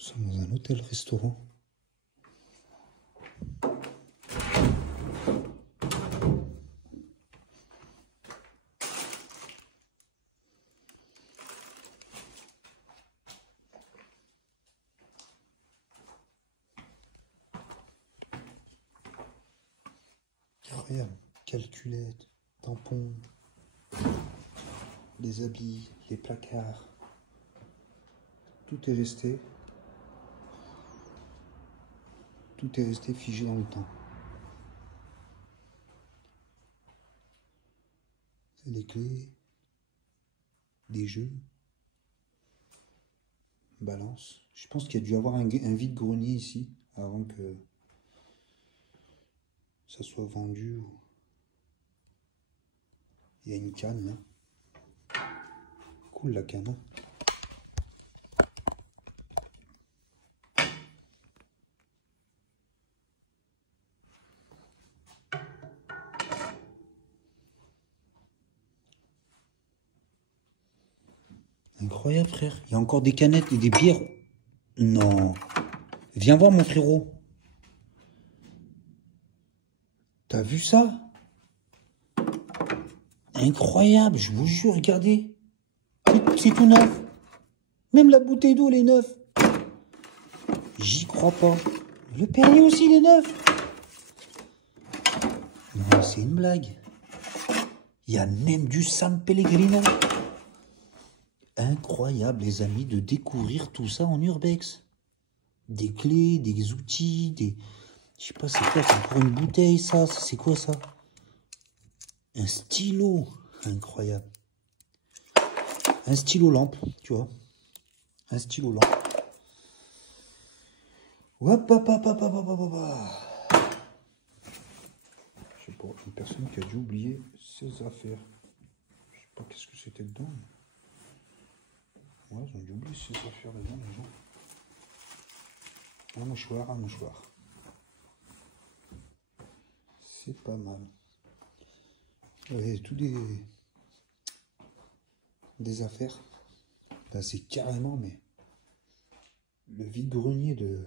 Nous sommes dans un hôtel-restaurant. Incroyable. Calculette, tampons, les habits, les placards. Tout est resté. Tout est resté figé dans le temps. Les clés, des jeux, balance. Je pense qu'il y a dû avoir un vide-grenier ici avant que ça soit vendu. Il y a une canne là. Cool la canne. Incroyable frère. Il y a encore des canettes et des bières. Non. Viens voir mon frérot. T'as vu ça? Incroyable, je vous jure, regardez. C'est tout neuf. Même la bouteille d'eau, elle est neuve. J'y crois pas. Le Perrier aussi, il est neuf. Non, c'est une blague. Il y a même du San Pellegrino. Incroyable, les amis, de découvrir tout ça en urbex. Des clés, des outils, des... Je sais pas, c'est quoi? C'est encore une bouteille, ça? C'est quoi, ça? Un stylo. Incroyable. Un stylo lampe, tu vois. Un stylo lampe. Hop, hop, hop, hop, hop, hop, hop, hop. Je sais pas, une personne qui a dû oublier ses affaires. Je sais pas qu'est-ce que c'était dedans. Ouais, ils ont dû oublier ses affaires dedans, les gens. Un mouchoir, un mouchoir. C'est pas mal. Ouais, tout des affaires. Là, c'est carrément, mais le vide-grenier de...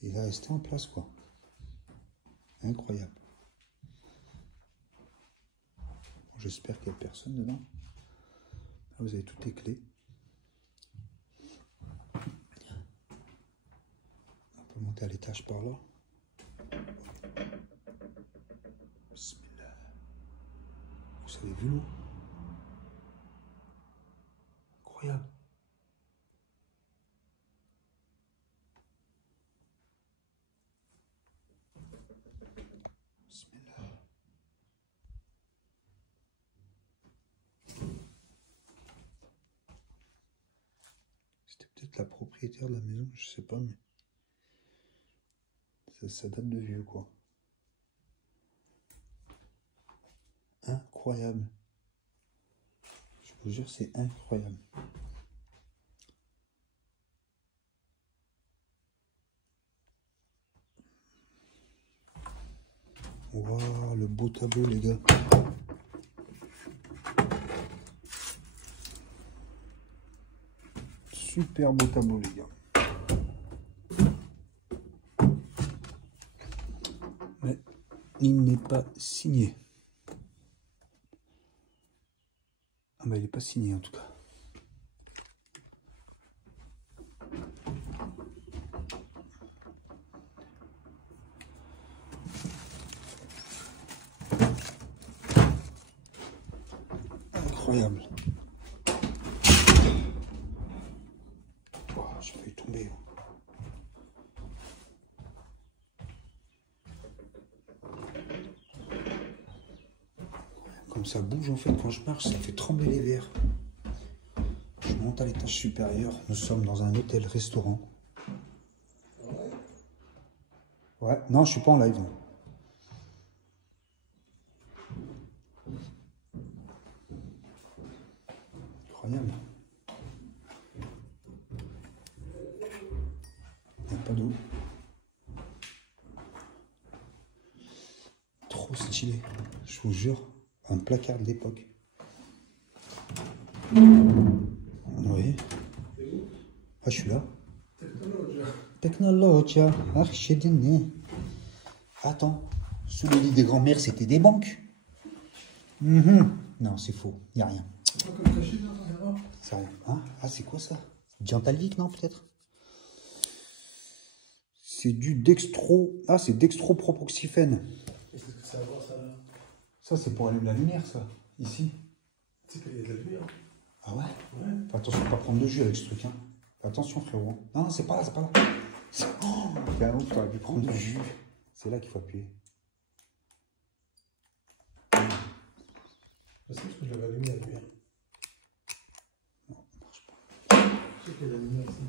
Il va rester en place, quoi. Incroyable. J'espère qu'il n'y a personne dedans. Là, vous avez toutes les clés. On peut monter à l'étage par là. Bismillah. Vous avez vu l'eau? Incroyable. Bismillah. C'était peut-être la propriétaire de la maison, je sais pas, mais ça date de vieux, quoi. Incroyable. Je vous jure, c'est incroyable. Waouh, le beau tableau, les gars. Super beau tableau, les gars. Mais il n'est pas signé. Ah bah il n'est pas signé en tout cas. Incroyable. Oh, j'ai failli tomber. Comme ça bouge en fait quand je marche, ça fait trembler les verres. Je monte à l'étage supérieur. Nous sommes dans un hôtel-restaurant. Ouais, non, je suis pas en live. Non. Incroyable. Il n'y a pas d'eau. Trop stylé. Je vous jure, un placard de l'époque. Oui. Ah, je je suis là. Technologia. Attends, sous le lit des grands-mères, c'était des banques. Non, c'est faux, il n'y a rien. C'est rien. Hein? Ah, c'est quoi ça? Diantalvic, non, peut-être? C'est du dextro. Ah, c'est dextropropoxyphène. Qu'est-ce que ça va voir, ça là? Ça, c'est pour allumer la lumière, ça. Ici. C'est qu'il y a de la lumière. Ah ouais? Ouais. Fais attention de pas prendre de jus avec ce truc, hein. Fais attention, frérot. Non, c'est pas là, c'est pas là. Oh, t'es un ouf, t'aurais pu prendre du jus. C'est là qu'il faut appuyer. Je sais parce que je l'avais allumé la lumière. Non, ça marche pas. Je sais qu'il y a de la lumière ici.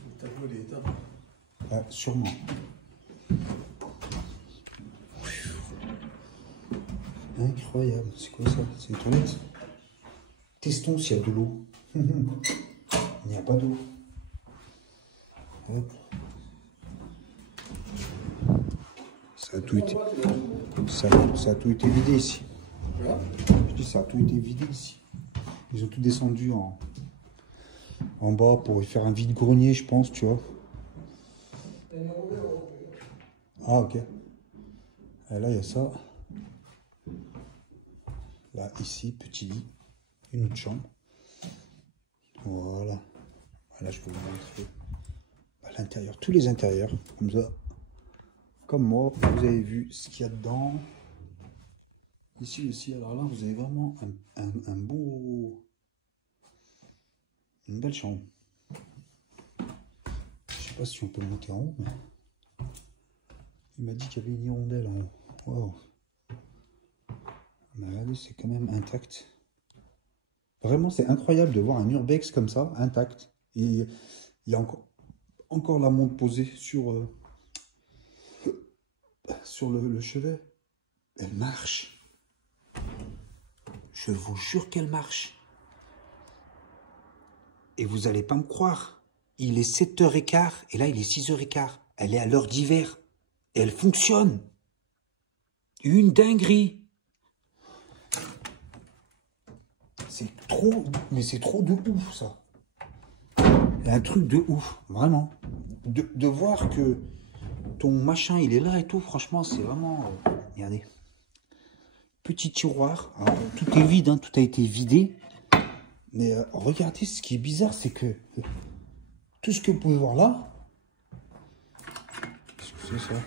Le tableau, il est éteint. Ah, sûrement. Incroyable. C'est quoi ça? C'est les toilettes? Testons s'il y a de l'eau. Il n'y a pas d'eau. Hop. Ça a tout été... Ça a tout été vidé ici. Je dis ça a tout été vidé ici. Ils ont tout descendu en bas pour y faire un vide-grenier, je pense, tu vois. Ah, ok. Et là, il y a ça. Là, ici, petit lit. Une autre chambre. Voilà. Là, je vais vous montrer à l'intérieur. Tous les intérieurs, comme ça. Comme moi, vous avez vu ce qu'il y a dedans. Ici aussi, alors là, vous avez vraiment un beau... Une belle chambre. Je sais pas si on peut monter en haut, mais... Il m'a dit qu'il y avait une hirondelle en haut. Wow. Mais regardez, c'est quand même intact. Vraiment, c'est incroyable de voir un urbex comme ça, intact. Et il y a encore la montre posée sur le chevet. Elle marche. Je vous jure qu'elle marche. Et vous n'allez pas me croire. Il est 7h15 et là, il est 6h15. Elle est à l'heure d'hiver. Et elle fonctionne. Une dinguerie. C'est trop, mais c'est trop de ouf, ça. Un truc de ouf, vraiment. De voir que ton machin, il est là et tout, franchement, c'est vraiment... regardez. Petit tiroir. Alors, tout est vide, hein, tout a été vidé. Mais regardez, ce qui est bizarre, c'est que tout ce que vous pouvez voir là... Qu'est-ce que c'est, ça?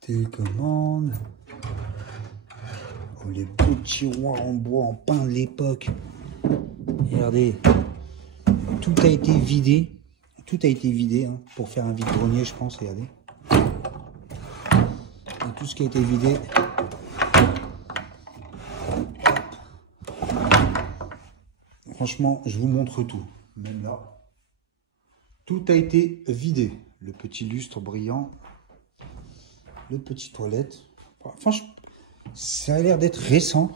Télécommande. Oh, les beaux tiroirs en bois, en pain de l'époque. Regardez. Tout a été vidé. Tout a été vidé hein, pour faire un vide-grenier, je pense. Regardez. Et tout ce qui a été vidé. Franchement, je vous montre tout. Même là. Tout a été vidé. Le petit lustre brillant. Le petit toilette. Franchement, ça a l'air d'être récent.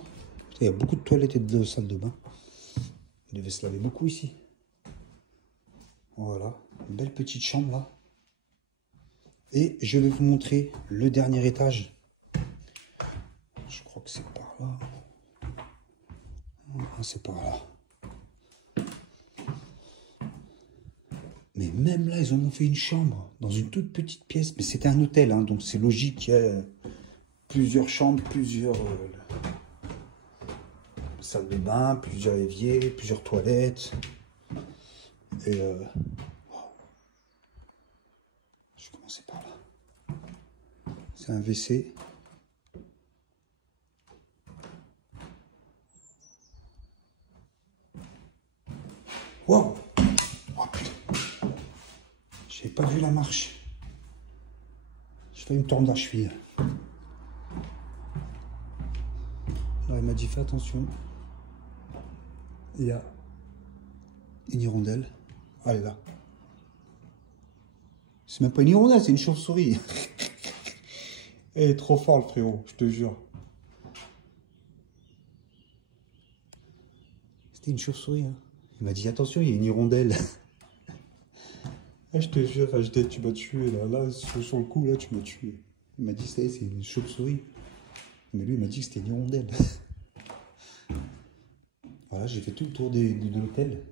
Il y a beaucoup de toilettes et de salles de bain. Il devait se laver beaucoup ici. Voilà. Une belle petite chambre là. Et je vais vous montrer le dernier étage. Je crois que c'est par là. Ah, c'est par là. Mais même là, ils en ont fait une chambre dans une toute petite pièce. Mais c'était un hôtel, hein, donc c'est logique qu'il y ait plusieurs chambres, plusieurs salles de bain, plusieurs éviers, plusieurs toilettes. Et je vais commencer par là. C'est un WC. Wow! Oh putain! J'ai pas vu la marche. Je fais une tourne de la cheville. Là, il m'a dit fais attention. Il y a une hirondelle. Ah, elle est là. C'est même pas une hirondelle, c'est une chauve-souris. Elle est trop forte, le frérot, je te jure. C'était une chauve-souris. Hein. Il m'a dit attention, il y a une hirondelle. Je te jure, tu m'as tué là. Là, sur le coup, là, tu m'as tué. Il m'a dit c'est une chauve-souris. Mais lui, il m'a dit que c'était une hirondelle. Voilà, j'ai fait tout le tour de l'hôtel.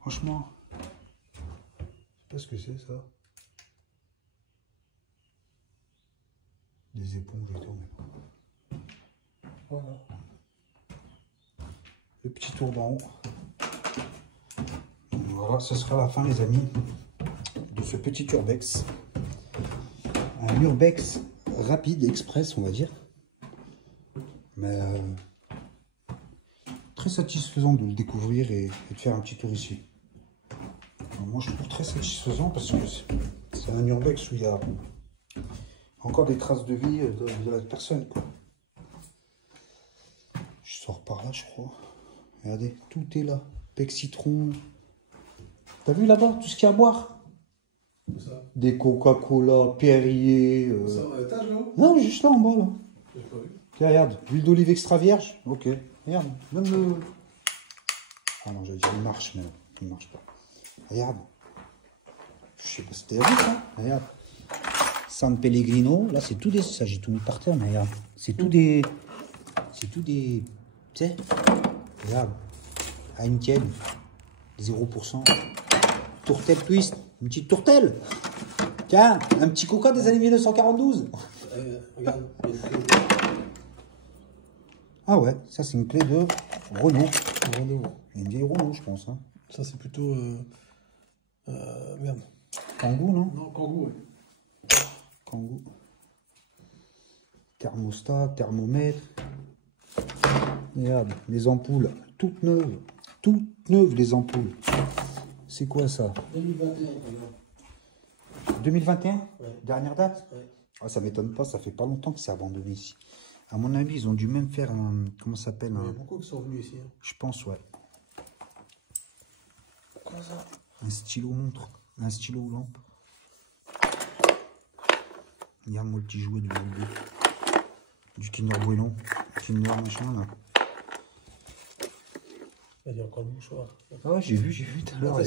Franchement. Je sais pas ce que c'est ça. Des éponges et tout. Voilà. Le petit tour d'en haut. Voilà, ce sera la fin, les amis, de ce petit urbex. Un urbex rapide, express, on va dire. Mais très satisfaisant de le découvrir et de faire un petit tour ici. Alors, moi, je trouve très satisfaisant parce que c'est un urbex où il y a encore des traces de vie de la personne, quoi. Je sors par là, je crois. Regardez, tout est là. Pec citron. T'as vu là-bas, tout ce qu'il y a à boire? Où ça? Des Coca-Cola, Perrier. Ça, à l'étage, là? Non, juste là en bas, là. J'ai pas vu. Tiens, regarde, l'huile d'olive extra vierge. Ok, regarde, même le... Ah non, j'allais dire, il marche, mais non, il marche pas. Regarde. Je sais pas si t'as vu ça. Regarde. San Pellegrino, là c'est tout des... Ça, j'ai tout mis par terre, mais regarde. C'est tout des... C'est tout des... Tu sais. Regarde. Heineken. 0%. Tourtelle twist. Une petite tourtelle. Tiens, un petit coca des années 1942. Regarde. Ah ouais, ça c'est une clé de Renault. Renault. Une vieille Renault, je pense. Hein. Ça, c'est plutôt. Merde. Kangoo, non? Non, Kangoo, oui. Kangoo. Thermostat, thermomètre. Regarde, les ampoules, toutes neuves. Toutes neuves, les ampoules. C'est quoi ça? 2021, regarde. 2021? Ouais. Dernière date? Ouais. Ah, ça m'étonne pas, ça fait pas longtemps que c'est abandonné ici. À mon avis, ils ont dû même faire un... Comment ça s'appelle? Il y a beaucoup qui sont venus ici. Hein. Je pense, ouais. Quoi ça? Un stylo montre. Un stylo lampe. Regarde-moi le petit jouet du robot. Du Kinder Bueno. Kinder machin, là. Il y a encore le mouchoir. Ah ouais, j'ai vu tout à l'heure.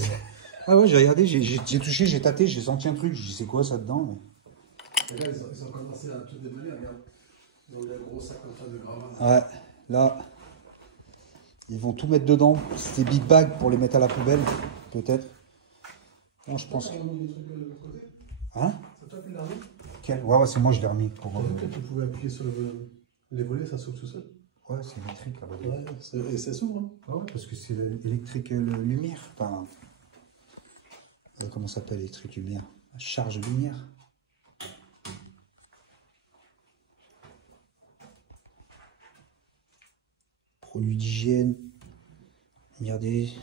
Ah ouais, j'ai regardé, j'ai touché, j'ai tâté, j'ai senti un truc. Je dis, c'est quoi ça dedans? Regarde, ils ont commencé à tout déballer, regarde. Ils ont des gros sacs comme ça de gravats. Ouais, là, ils vont tout mettre dedans. C'est des big bags pour les mettre à la poubelle, peut-être. Non, je pense. Ça, on a mis des trucs de l'autre côté. Hein? C'est toi qui l'as remis? Quel? Ouais, c'est moi, je l'ai remis. Pour... Tu pouvais appuyer sur les volets, ça s'ouvre tout seul. Ouais, c'est électrique là-bas. Ouais, et ça s'ouvre. Hein. Ouais, parce que c'est l'électrique lumière. Enfin, comment ça s'appelle l'électrique lumière? Charge lumière. Produits d'hygiène. Regardez.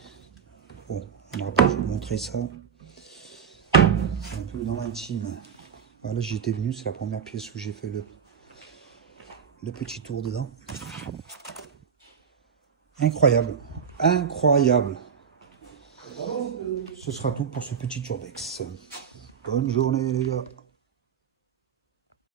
Bon, on va pas vous montrer ça. C'est un peu dans l'intime. Voilà, j'y étais venu, c'est la première pièce où j'ai fait le petit tour dedans. Incroyable. Incroyable. Ce sera tout pour ce petit urbex. Bonne journée les gars.